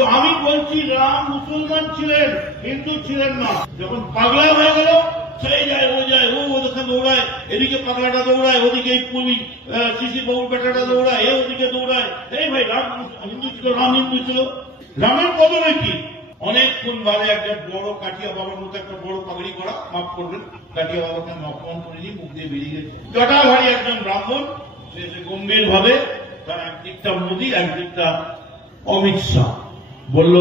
তো আমি বলছি রাম মুসলমান ছিলেন, হিন্দু ছিলেন না। যখন পাগলা হয়ে গেল, সেই যায় ও যায়, ও ওখানে দৌড়ায়, এদিকে পাগলাটা দৌড়ায়, ওদিকে শিশির বাবুর বেটাটা দৌড়ায়, এ ওদিকে দৌড়ায়। এই ভাই রাম হিন্দু ছিল, রাম হিন্দু ছিল। রামের বদলে কি? অনেকক্ষণ বাদে একটা বড় কাঠিয়া বাবার মতো একটা বড় পাগড়ি করা, মাফ করবেন, কাঠিয়া বাবাকে অপমান করিনি, মুখ দিয়ে বেরিয়ে গেছে। জটাধারী একজন ব্রাহ্মণ, সে গম্ভীর ভাবে তার একদিকটা মোদী, একদিকটা অমিত শাহ বলল,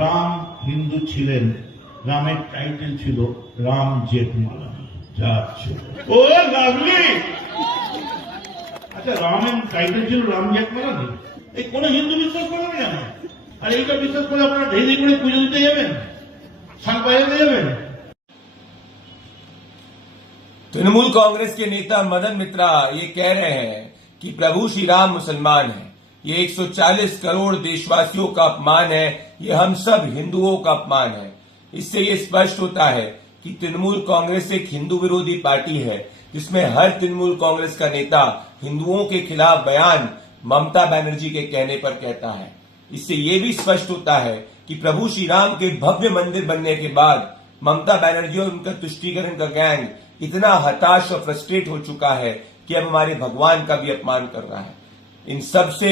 রাম হিন্দু ছিলেন, রামের টাইটেল ছিল রাম জেঠমালানি। যা ছিল ও লাভলি। আচ্ছা, রামের টাইটেল ছিল রাম জেঠমালানি, এই কোন হিন্দু বিশ্বাস করে না কেন? আর এইটা বিশ্বাস করে আপনারা ঢেলে করে পুজো দিতে যাবেন, শাক বাজাতে যাবেন। तृणमूल कांग्रेस के नेता मदन मित्रा ये कह रहे हैं कि प्रभु श्री राम मुसलमान है, ये 140 करोड़ देशवासियों का अपमान है, ये हम सब हिंदुओं का अपमान है। इससे ये स्पष्ट होता है कि तृणमूल कांग्रेस एक हिंदू विरोधी पार्टी है, जिसमें हर तृणमूल कांग्रेस का नेता हिंदुओं के खिलाफ बयान ममता बनर्जी के कहने पर कहता है। इससे ये भी स्पष्ट होता है कि प्रभु श्री राम के भव्य मंदिर बनने के बाद ममता बनर्जी और उनका तुष्टीकरण का गैंग इतना हताश और फ्रस्ट्रेट हो चुका है कि अब हमारे भगवान का भी अपमान कर रहा है। इन सब से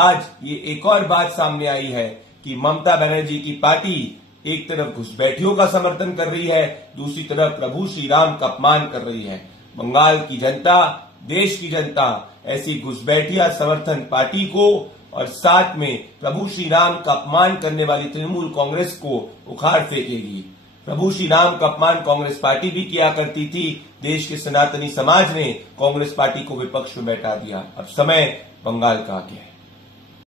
आज ये एक और बात सामने आई है कि ममता बनर्जी की पार्टी एक तरफ घुसपैठियों का समर्थन कर रही है, दूसरी तरफ प्रभु श्री राम का अपमान कर रही है। बंगाल की जनता, देश की जनता ऐसी घुसपैठिया समर्थन पार्टी को और साथ में प्रभु श्री राम का अपमान करने वाली तृणमूल कांग्रेस को उखाड़ फेंकेगी। प्रभु श्री राम का अपमान कांग्रेस पार्टी भी किया करती थी। देश के सनातनी समाज ने कांग्रेस पार्टी को विपक्ष में बैठा दिया। अब समय बंगाल का आ गया है।